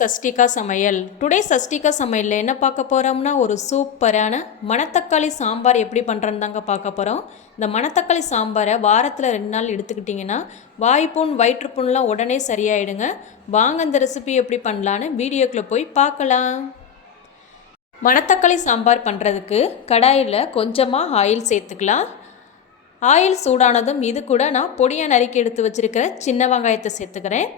சஷ்டிகா சமையல். டுடே சஷ்டிகா சமையலில் என்ன பார்க்க போகிறோம்னா ஒரு சூப்பரான மணத்தக்காளி சாம்பார் எப்படி பண்ணுறன்னு தாங்க பார்க்க போகிறோம். இந்த மணத்தக்காளி சாம்பாரை வாரத்தில் 2 நாள் எடுத்துக்கிட்டிங்கன்னா வாய்ப்புண் வயிற்றுப்புண்லாம் உடனே சரியாயிடுங்க. வாங்க இந்த ரெசிபி எப்படி பண்ணலான்னு வீடியோக்குள்ளே போய் பார்க்கலாம். மணத்தக்காளி சாம்பார் பண்ணுறதுக்கு கடாயில் கொஞ்சமாக ஆயில் சேர்த்துக்கலாம். ஆயில் சூடானதும் இது கூட நான் பொடியாக நறுக்கி எடுத்து வச்சுருக்கிற சின்ன வெங்காயத்தை சேர்த்துக்கிறேன்.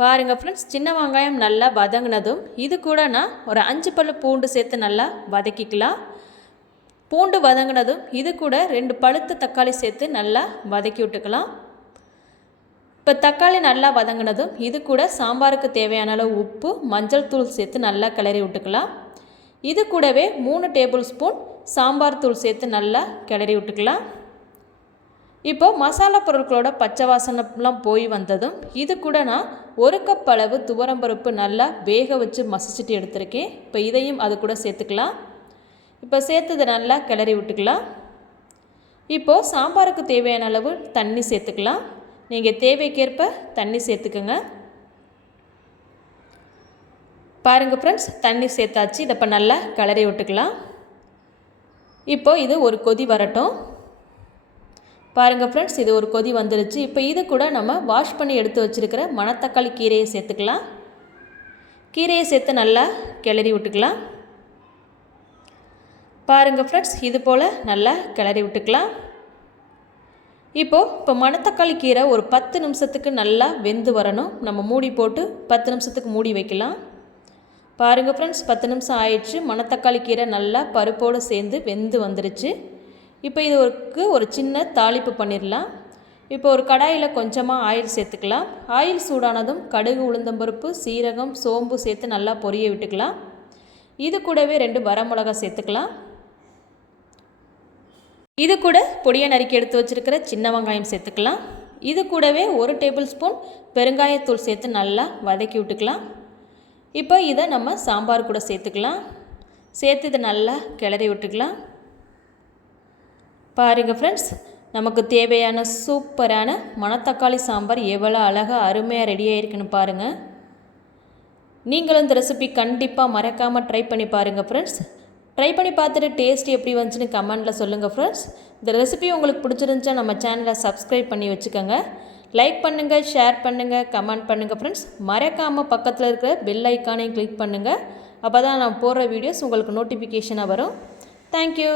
பாருங்கள் ஃப்ரெண்ட்ஸ், சின்ன வெங்காயம் நல்லா வதங்கினதும் இது கூட நான் ஒரு 5 பல்லு பூண்டு சேர்த்து நல்லா வதக்கிக்கலாம். பூண்டு வதங்கினதும் இது கூட 2 பழுத்த தக்காளி சேர்த்து நல்லா வதக்கி விட்டுக்கலாம். இப்போ தக்காளி நல்லா வதங்கினதும் இது கூட சாம்பாருக்கு தேவையான அளவு உப்பு, மஞ்சள் தூள் சேர்த்து நல்லா கிளறி விட்டுக்கலாம். இது கூடவே 3 டேபிள் ஸ்பூன் சாம்பார் தூள் சேர்த்து நல்லா கிளறி விட்டுக்கலாம். இப்போது மசாலா பொருட்களோட பச்சை வாசனைலாம் போய் வந்ததும் இது கூட நான் 1 கப் அளவு துவரம்பருப்பு நல்லா வேக வச்சு மசிச்சுட்டு எடுத்திருக்கேன். இப்போ இதையும் அது கூட சேர்த்துக்கலாம். இப்போ சேர்த்தது நல்லா கிளறி விட்டுக்கலாம். இப்போது சாம்பாருக்கு தேவையான அளவு தண்ணி சேர்த்துக்கலாம். நீங்கள் தேவைக்கேற்ப தண்ணி சேர்த்துக்குங்க. பாருங்கள் ஃப்ரெண்ட்ஸ், தண்ணி சேர்த்தாச்சு. இதை இப்போ நல்லா கிளறி விட்டுக்கலாம். இப்போது இது ஒரு கொதி வரட்டும். பாருங்கள் ஃப்ரெண்ட்ஸ், இது ஒரு கொதி வந்துருச்சு. இப்போ இது கூட நம்ம வாஷ் பண்ணி எடுத்து வச்சுருக்கிற மணத்தக்காளி கீரையை சேர்த்துக்கலாம். கீரையை சேர்த்து நல்லா கிளறி விட்டுக்கலாம். பாருங்கள் ஃப்ரெண்ட்ஸ், இது போல் நல்லா கிளறி விட்டுக்கலாம். இப்போ மணத்தக்காளி கீரை ஒரு 10 நிமிஷத்துக்கு நல்லா வெந்து வரணும். நம்ம மூடி போட்டு 10 நிமிஷத்துக்கு மூடி வைக்கலாம். பாருங்கள் ஃப்ரெண்ட்ஸ், 10 நிமிஷம் ஆயிடுச்சு. மணத்தக்காளி கீரை நல்லா பருப்போடு சேர்ந்து வெந்து வந்துருச்சு. இப்போ இதுக்கு ஒரு சின்ன தாளிப்பு பண்ணிடலாம். இப்போ ஒரு கடாயில் கொஞ்சமாக ஆயில் சேர்த்துக்கலாம். ஆயில் சூடானதும் கடுகு, உளுந்தம்பருப்பு, சீரகம், சோம்பு சேர்த்து நல்லா பொரிய விட்டுக்கலாம். இது கூடவே 2 வரமிளகா சேர்த்துக்கலாம். இது கூட பொடியை நறுக்கி எடுத்து வச்சுருக்கிற சின்ன வெங்காயம் சேர்த்துக்கலாம். இது கூடவே 1 டேபிள் ஸ்பூன் பெருங்காயத்தூள் சேர்த்து நல்லா வதக்கி விட்டுக்கலாம். இப்போ இதை நம்ம சாம்பார் கூட சேர்த்துக்கலாம். சேர்த்து இதை நல்லா கிளறி விட்டுக்கலாம். பாருங்கள் ஃப்ரெண்ட்ஸ், நமக்கு தேவையான சூப்பரான மணத்தக்காளி சாம்பார் எவ்வளோ அழகாக அருமையாக ரெடியாக இருக்குன்னு பாருங்கள். நீங்களும் இந்த ரெசிபி கண்டிப்பாக மறக்காமல் ட்ரை பண்ணி பாருங்கள் ஃப்ரெண்ட்ஸ். ட்ரை பண்ணி பார்த்துட்டு டேஸ்ட் எப்படி வந்துச்சுன்னு கமெண்டில் சொல்லுங்கள் ஃப்ரெண்ட்ஸ். இந்த ரெசிபி உங்களுக்கு பிடிச்சிருந்துச்சா நம்ம சேனலை சப்ஸ்கிரைப் பண்ணி வச்சுக்கோங்க. லைக் பண்ணுங்கள், ஷேர் பண்ணுங்கள், கமெண்ட் பண்ணுங்கள் ஃப்ரெண்ட்ஸ். மறக்காமல் பக்கத்தில் இருக்கிற பெல் ஐக்கானையும் கிளிக் பண்ணுங்கள். அப்போ தான் நான் போடுற வீடியோஸ் உங்களுக்கு நோட்டிஃபிகேஷனாக வரும். தேங்க்யூ.